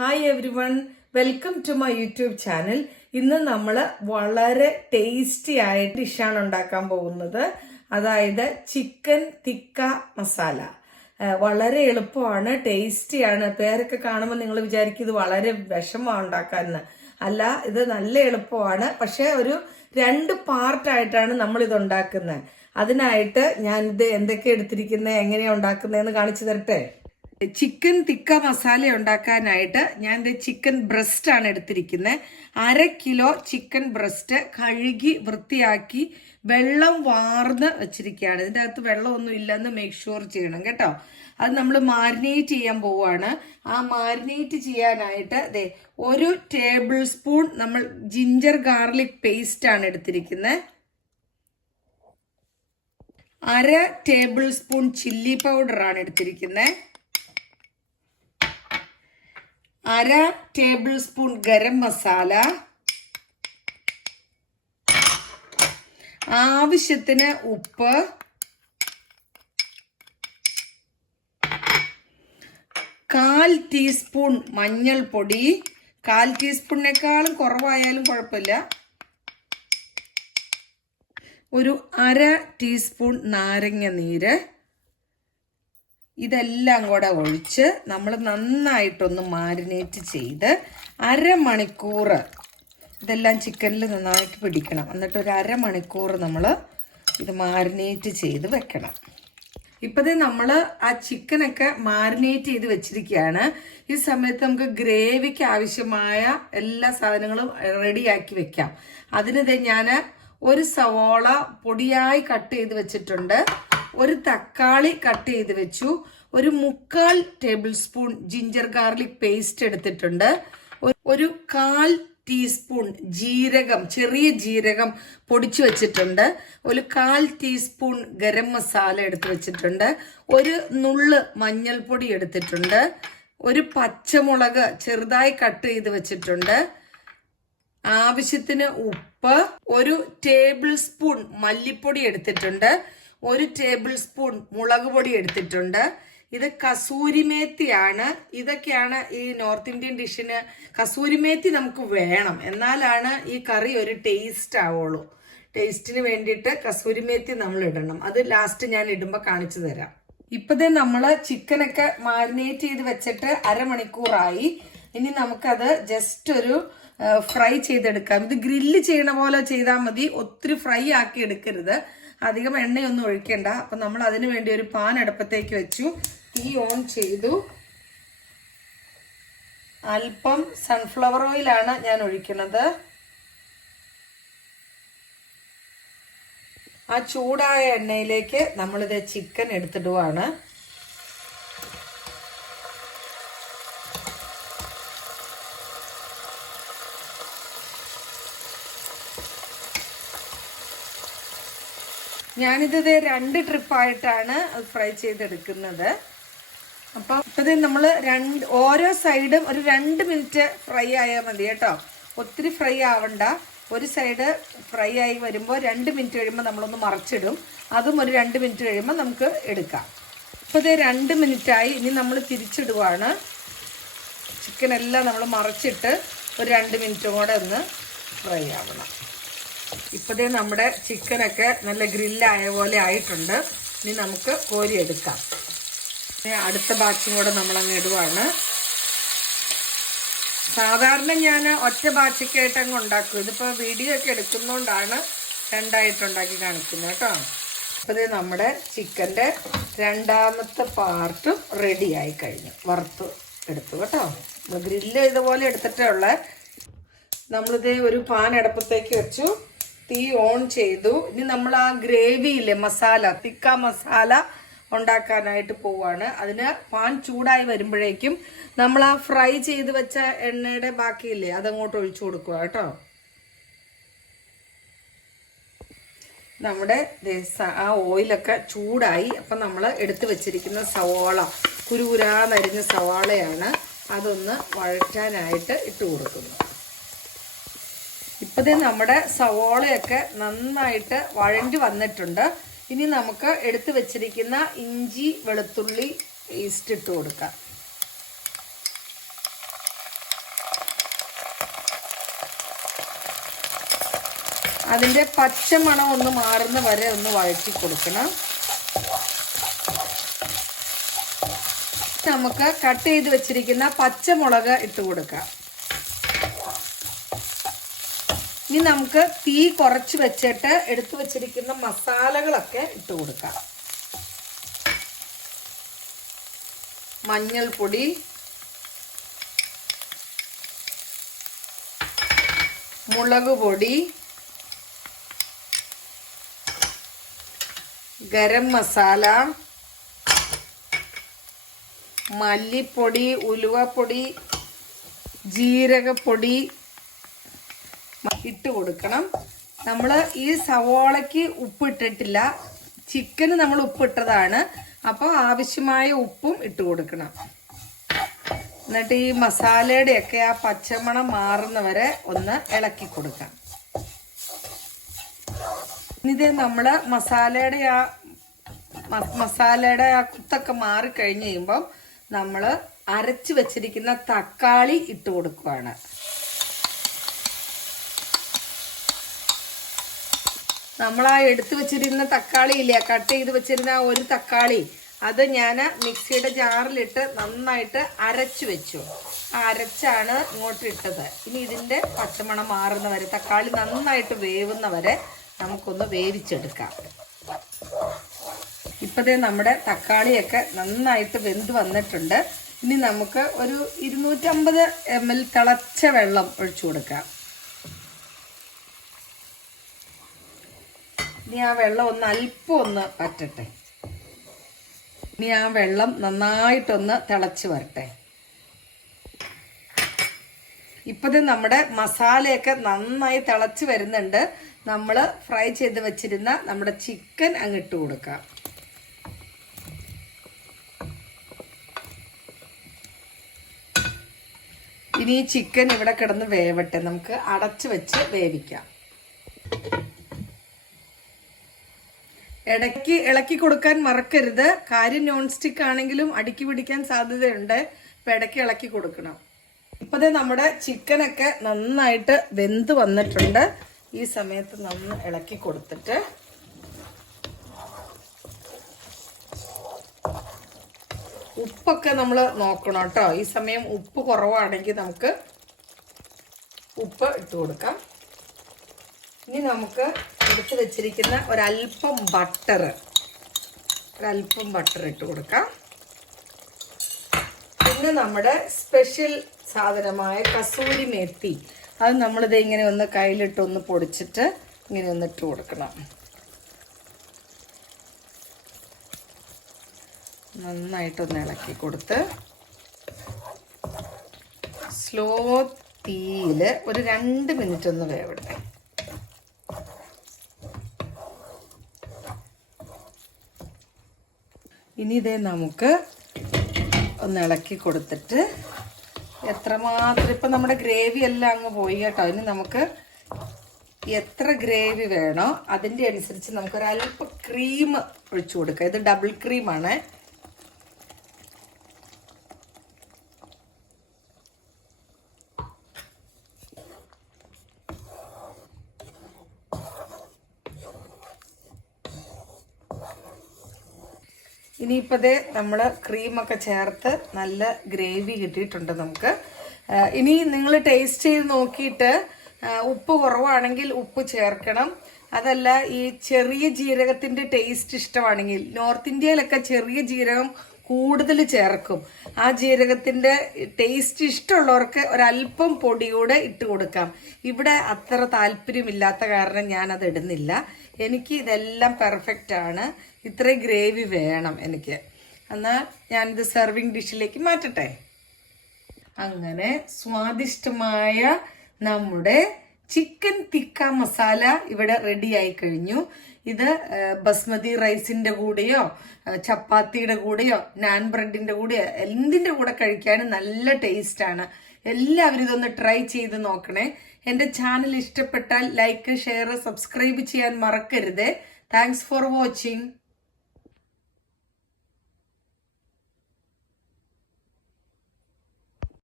Hi everyone, welcome to my YouTube channel. ഇന്ന് നമ്മൾ വളരെ ടേസ്റ്റി ആയ ഡിഷാണ് ഉണ്ടാക്കാൻ പോകുന്നത്. അതായത് ചിക്കൻ തിക്ക മസാല. വളരെ എളുപ്പമാണ്, ടേസ്റ്റിയാണ്. പേരൊക്കെ കാണുമ്പോൾ നിങ്ങൾ വിചാരിക്കും ഇത് വളരെ വിഷമമാണ് ഉണ്ടാക്കാൻ. അല്ല, ഇത് നല്ല എളുപ്പമാണ്. പക്ഷെ ഒരു 2 പാർട്ടായിട്ടാണ് നമ്മൾ ഇത് ഉണ്ടാക്കുന്നത്. അതിനായിട്ട് ഞാൻ ഇത് എന്തൊക്കെ എടുത്തിരിക്കുന്നത്, എങ്ങനെയാണ് ഉണ്ടാക്കുന്നതെന്ന് കാണിച്ചു തരട്ടെ. ചിക്കൻ തിക്ക മസാല ഉണ്ടാക്കാനായിട്ട് ഞാൻ ചിക്കൻ ബ്രസ്റ്റ് ആണ് എടുത്തിരിക്കുന്നത്. 1/2 കിലോ ചിക്കൻ ബ്രസ്റ്റ് കഴുകി വൃത്തിയാക്കി വെള്ളം വാർന്ന് വെച്ചിരിക്കുകയാണ്. ഇതിൻ്റെ അകത്ത് വെള്ളമൊന്നും ഇല്ലെന്ന് മേക്ക് ഷുവർ ചെയ്യണം കേട്ടോ. അത് നമ്മൾ മാരിനേറ്റ് ചെയ്യാൻ പോവുകയാണ്. ആ മാരിനേറ്റ് ചെയ്യാനായിട്ട് 1 ടേബിൾ സ്പൂൺ നമ്മൾ ജിഞ്ചർ ഗാർലിക് പേസ്റ്റ് ആണ് എടുത്തിരിക്കുന്നത്. 1/2 ടേബിൾ സ്പൂൺ ചില്ലി പൗഡർ ആണ് എടുത്തിരിക്കുന്നത്. 1/2 ടേബിൾ സ്പൂൺ ഗരം മസാല, ആവശ്യത്തിന് ഉപ്പ്, കാൽ ടീസ്പൂൺ മഞ്ഞൾപ്പൊടി. 1/4 ടീസ്പൂണിനേക്കാളും കുറവായാലും കുഴപ്പമില്ല. 1/2 ടീസ്പൂൺ നാരങ്ങ നീര്. ഇതെല്ലാം കൂടെ ഒഴിച്ച് നമ്മൾ നന്നായിട്ടൊന്ന് മാരിനേറ്റ് ചെയ്ത് 1/2 മണിക്കൂർ ഇതെല്ലാം ചിക്കനിൽ നന്നായിട്ട് പിടിക്കണം. എന്നിട്ട് 1/2 മണിക്കൂർ നമ്മൾ ഇത് മാരിനേറ്റ് ചെയ്ത് വെക്കണം. ഇപ്പോഴേ നമ്മൾ ആ ചിക്കനൊക്കെ മാരിനേറ്റ് ചെയ്ത് വെച്ചിരിക്കുകയാണ്. ഈ സമയത്ത് നമുക്ക് ഗ്രേവിക്ക് ആവശ്യമായ എല്ലാ സാധനങ്ങളും റെഡിയാക്കി വെക്കാം. അതിന് ഞാൻ 1 സവോള പൊടിയായി കട്ട് ചെയ്ത് വെച്ചിട്ടുണ്ട്. 1 തക്കാളി കട്ട് ചെയ്ത് വെച്ചു. 1/4 table spoon ginger garlic paste എടുത്തിട്ടുണ്ട്. 1/4 ടീസ്പൂൺ ജീരകം, ചെറിയ ജീരകം പൊടിച്ചു വെച്ചിട്ടുണ്ട്. 1/4 ടീസ്പൂൺ ഗരം മസാല എടുത്ത് വെച്ചിട്ടുണ്ട്. 1 നുള്ള് മഞ്ഞൾപ്പൊടി എടുത്തിട്ടുണ്ട്. 1 പച്ചമുളക് ചെറുതായി കട്ട് ചെയ്ത് വെച്ചിട്ടുണ്ട്. ആവശ്യത്തിന് ഉപ്പ്. 1 ടേബിൾ സ്പൂൺ മല്ലിപ്പൊടി എടുത്തിട്ടുണ്ട്. 1 ടേബിൾ സ്പൂൺ മുളക് പൊടി എടുത്തിട്ടുണ്ട്. ഇത് കസൂരിമേത്തിയാണ്. ഇതൊക്കെയാണ് ഈ നോർത്ത് ഇന്ത്യൻ ഡിഷിന്. കസൂരിമേത്തി നമുക്ക് വേണം, എന്നാലാണ് ഈ കറി ഒരു ടേസ്റ്റ് ആവുള്ളൂ. ടേസ്റ്റിന് വേണ്ടിയിട്ട് കസൂരിമേത്തി നമ്മൾ ഇടണം. അത് ലാസ്റ്റ് ഞാൻ ഇടുമ്പോൾ കാണിച്ചു തരാം. ഇപ്പതേ നമ്മൾ ചിക്കനൊക്കെ മാരിനേറ്റ് ചെയ്ത് വെച്ചിട്ട് 1/2 മണിക്കൂറായി. ഇനി നമുക്കത് ജസ്റ്റ് ഒരു ഫ്രൈ ചെയ്തെടുക്കാം. ഇത് ഗ്രില്ല് ചെയ്യണ പോലെ ചെയ്താൽ മതി, ഒത്തിരി ഫ്രൈ ആക്കി എടുക്കരുത്. അധികം എണ്ണയൊന്നും ഒഴിക്കണ്ട. അപ്പം നമ്മൾ അതിനു വേണ്ടി ഒരു പാൻ അടുപ്പത്തേക്ക് വെച്ചു, തീ ഓൺ ചെയ്തു. അല്പം സൺഫ്ലവർ ഓയിലാണ് ഞാൻ ഒഴിക്കുന്നത്. ആ ചൂടായ എണ്ണയിലേക്ക് നമ്മളിത് ചിക്കൻ എടുത്തിടുവാണ്. ഞാനിത് 2 ട്രിപ്പായിട്ടാണ് ഫ്രൈ ചെയ്തെടുക്കുന്നത്. അപ്പം ഇപ്പത് നമ്മൾ ഓരോ സൈഡും ഒരു 2 മിനിറ്റ് ഫ്രൈ ആയാൽ മതി കേട്ടോ. ഒത്തിരി ഫ്രൈ ആവണ്ട. ഒരു സൈഡ് ഫ്രൈ ആയി വരുമ്പോൾ 2 മിനിറ്റ് കഴിയുമ്പോൾ നമ്മളൊന്ന് മറിച്ചിടും. അതും ഒരു 2 മിനിറ്റ് കഴിയുമ്പോൾ നമുക്ക് എടുക്കാം. ഇപ്പോൾ ഇത് 2 മിനിറ്റായി. ഇനി നമ്മൾ തിരിച്ചിടുവാണ്. ചിക്കനെല്ലാം നമ്മൾ മറിച്ചിട്ട് ഒരു 2 മിനിറ്റും കൂടെ ഒന്ന് ഫ്രൈ ആവണം. ഇപ്പോഴേ നമ്മുടെ ചിക്കനൊക്കെ നല്ല ഗ്രില്ലായ പോലെ ആയിട്ടുണ്ട്. ഇനി നമുക്ക് കോരിയെടുക്കാം. അടുത്ത ബാച്ചും കൂടെ നമ്മളങ്ങ് ഇടുവാണ്. സാധാരണ ഞാൻ ഒറ്റ ബാച്ചൊക്കെയായിട്ട് അങ്ങ് ഉണ്ടാക്കും. ഇതിപ്പോൾ വീഡിയോ ഒക്കെ എടുക്കുന്നതുകൊണ്ടാണ് 2ആയിട്ട് ഉണ്ടാക്കി കാണിക്കുന്നത് കേട്ടോ. അപ്പോൾ നമ്മുടെ ചിക്കൻ്റെ 2ാമത്തെ പാർട്ടും റെഡി ആയി കഴിഞ്ഞു. വറുത്ത് എടുത്തു കേട്ടോ. ഗ്രില്ല് ഇതുപോലെ എടുത്തിട്ടേ ഉള്ളത്. നമ്മളിത് ഒരു പാൻ അടുപ്പത്തേക്ക് വെച്ചു, തീ ഓൺ ചെയ്തു. ഇനി നമ്മൾ ആ ഗ്രേവിയില്ലേ, മസാല, തിക്ക മസാല ഉണ്ടാക്കാനായിട്ട് പോവാണ്. അതിന് പാൻ ചൂടായി വരുമ്പോഴേക്കും നമ്മൾ ആ ഫ്രൈ ചെയ്ത് വെച്ച എണ്ണയുടെ ബാക്കിയില്ലേ, അതങ്ങോട്ട് ഒഴിച്ചു കൊടുക്കുക കേട്ടോ. നമ്മുടെ ആ ഓയിലൊക്കെ ചൂടായി. അപ്പം നമ്മൾ എടുത്തു വെച്ചിരിക്കുന്ന സവാള, കുരുകുരാന്നരിഞ്ഞ സവാളയാണ്, അതൊന്ന് വഴറ്റാനായിട്ട് ഇട്ട് കൊടുക്കുന്നു. ഇപ്പോഴേ നമ്മുടെ സവോളയൊക്കെ നന്നായിട്ട് വഴണ്ടി വന്നിട്ടുണ്ട്. ഇനി നമുക്ക് എടുത്തു വെച്ചിരിക്കുന്ന ഇഞ്ചി വെളുത്തുള്ളി പേസ്റ്റ് ഇട്ട് കൊടുക്കാം. അതിൻ്റെ പച്ചമണം ഒന്ന് മാറുന്ന വരെ ഒന്ന് വഴറ്റി കൊടുക്കണം. നമുക്ക് കട്ട് ചെയ്ത് വെച്ചിരിക്കുന്ന പച്ചമുളക് ഇട്ട് കൊടുക്കാം. ഇനി നമുക്ക് തീ കുറച്ച് വെച്ചിട്ട് എടുത്തു വെച്ചിരിക്കുന്ന മസാലകളൊക്കെ ഇട്ട് കൊടുക്കാം. മഞ്ഞൾപ്പൊടി, മുളക് പൊടി, ഗരം മസാല, മല്ലിപ്പൊടി, ഉലുവപ്പൊടി, ജീരകപ്പൊടി ഇട്ട് കൊടുക്കണം. നമ്മൾ ഈ സവോളയ്ക്ക് ഉപ്പിട്ടിട്ടില്ല, ചിക്കന് നമ്മൾ ഉപ്പിട്ടതാണ്. അപ്പോൾ ആവശ്യമായ ഉപ്പും ഇട്ട് കൊടുക്കണം. എന്നിട്ട് ഈ മസാലയുടെയൊക്കെ ആ പച്ചമണം മാറുന്നവരെ ഒന്ന് ഇളക്കി കൊടുക്കാം. ഇത് നമ്മൾ മസാലയുടെ ആ കുത്തൊക്കെ മാറിക്കഴിഞ്ഞ് കഴിയുമ്പം നമ്മൾ അരച്ച് വെച്ചിരിക്കുന്ന തക്കാളി ഇട്ട് കൊടുക്കുകയാണ്. നമ്മൾ ആ എടുത്തു വെച്ചിരുന്ന തക്കാളി ഇല്ലേ, കട്ട് ചെയ്ത് വെച്ചിരുന്ന ആ ഒരു തക്കാളി, അത് ഞാൻ മിക്സിയുടെ ജാറിലിട്ട് നന്നായിട്ട് അരച്ചു വെച്ചു. അരച്ചാണ് ഇങ്ങോട്ട് ഇട്ടത്. ഇനി ഇതിൻ്റെ പച്ചമണം മാറുന്നവരെ, തക്കാളി നന്നായിട്ട് വേവുന്നവരെ നമുക്കൊന്ന് വേവിച്ചെടുക്കാം. ഇപ്പോഴേ നമ്മുടെ തക്കാളിയൊക്കെ നന്നായിട്ട് വെന്ത് വന്നിട്ടുണ്ട്. ഇനി നമുക്ക് ഒരു 250 ml തിളച്ച വെള്ളം ഒഴിച്ചു കൊടുക്കാം. ഇനി ആ വെള്ളം അല്പം ഒന്ന് വറ്റട്ടെ. ഇനി ആ വെള്ളം നന്നായിട്ടൊന്ന് തിളച്ച് വരട്ടെ. ഇപ്പോഴത്തെ നമ്മുടെ മസാലയൊക്കെ നന്നായി തിളച്ച് വരുന്നുണ്ട്. നമ്മൾ ഫ്രൈ ചെയ്ത് വെച്ചിരുന്ന നമ്മുടെ ചിക്കൻ അങ്ങിട്ട് കൊടുക്കാം. ഇനി ഈ ചിക്കൻ ഇവിടെ കിടന്ന് വേവട്ടെ. നമുക്ക് അടച്ചു വെച്ച് വേവിക്കാം. ഇടയ്ക്ക് ഇളക്കി കൊടുക്കാൻ മറക്കരുത്. കാര്യം നോൺ സ്റ്റിക്ക് ആണെങ്കിലും അടുക്കി പിടിക്കാൻ സാധ്യതയുണ്ട്. ഇപ്പം ഇടയ്ക്ക് ഇളക്കി കൊടുക്കണം. ഇപ്പോഴത്തെ നമ്മുടെ ചിക്കനൊക്കെ നന്നായിട്ട് വെന്ത് വന്നിട്ടുണ്ട്. ഈ സമയത്ത് നന്ന് ഇളക്കി കൊടുത്തിട്ട് ഉപ്പൊക്കെ നമ്മൾ നോക്കണം കേട്ടോ. ഈ സമയം ഉപ്പ് കുറവാണെങ്കിൽ നമുക്ക് ഉപ്പ് ഇട്ട് കൊടുക്കാം. ഇനി നമുക്ക് എടുത്ത് വെച്ചിരിക്കുന്ന ഒരല്പം ബട്ടർ ഇട്ട് കൊടുക്കാം. പിന്നെ നമ്മുടെ സ്പെഷ്യൽ സാധനമായ കസൂരി മേത്തി, അത് നമ്മളിത് ഇങ്ങനെ ഒന്ന് കയ്യിലിട്ടൊന്ന് പൊടിച്ചിട്ട് ഇങ്ങനെ ഒന്ന് ഇട്ട് കൊടുക്കണം. നന്നായിട്ടൊന്ന് ഇളക്കി കൊടുത്ത് സ്ലോ തീയിൽ ഒരു 2 മിനിറ്റ് ഒന്ന് വേവട്ടെ. ഇനി ഇതേ നമുക്ക് ഒന്ന് ഇളക്കി കൊടുത്തിട്ട് എത്രമാത്രം, ഇപ്പം നമ്മുടെ ഗ്രേവി എല്ലാം അങ്ങ് പോയി കേട്ടോ. ഇനി നമുക്ക് എത്ര ഗ്രേവി വേണോ അതിൻ്റെ അനുസരിച്ച് നമുക്കൊരല്പം ക്രീം ഒഴിച്ചു കൊടുക്കാം. ഇത് ഡബിൾ ക്രീമാണ്. ഇനിയിപ്പോഴേ നമ്മൾ ക്രീമൊക്കെ ചേർത്ത് നല്ല ഗ്രേവി കിട്ടിയിട്ടുണ്ട് നമുക്ക്. ഇനി നിങ്ങൾ ടേസ്റ്റ് ചെയ്ത് നോക്കിയിട്ട് ഉപ്പ് കുറവാണെങ്കിൽ ഉപ്പ് ചേർക്കണം. അതല്ല ഈ ചെറിയ ജീരകത്തിൻ്റെ ടേസ്റ്റ് ഇഷ്ടമാണെങ്കിൽ, നോർത്ത് ഇന്ത്യയിലൊക്കെ ചെറിയ ജീരകം കൂടുതൽ ചേർക്കും. ആ ജീരകത്തിൻ്റെ ടേസ്റ്റ് ഇഷ്ടമുള്ളവർക്ക് ഒരല്പം പൊടിയൂടെ ഇട്ട് കൊടുക്കാം. ഇവിടെ അത്ര താല്പര്യമില്ലാത്ത കാരണം ഞാനത് ഇടുന്നില്ല. എനിക്ക് ഇതെല്ലാം പെർഫെക്റ്റ് ആണ്. ഇത്രയും ഗ്രേവി വേണം എനിക്ക്. എന്നാൽ ഞാനിത് സെർവിങ് ഡിഷിലേക്ക് മാറ്റട്ടെ. അങ്ങനെ സ്വാദിഷ്ടമായ നമ്മുടെ ചിക്കൻ തിക്ക മസാല ഇവിടെ റെഡി ആയി കഴിഞ്ഞു. ഇത് ബസ്മതി റൈസിന്റെ കൂടെയോ ചപ്പാത്തിയുടെ കൂടെയോ നാൻ ബ്രെഡിന്റെ കൂടെയോ എന്തിന്റെ കൂടെ കഴിക്കാനും നല്ല ടേസ്റ്റാണ്. എല്ലാവരും ഇതൊന്ന് ട്രൈ ചെയ്ത് നോക്കണേ. എൻ്റെ ചാനൽ ഇഷ്ടപ്പെട്ടാൽ ലൈക്ക്, ഷെയർ, സബ്സ്ക്രൈബ് ചെയ്യാൻ മറക്കരുത്. Thanks for watching.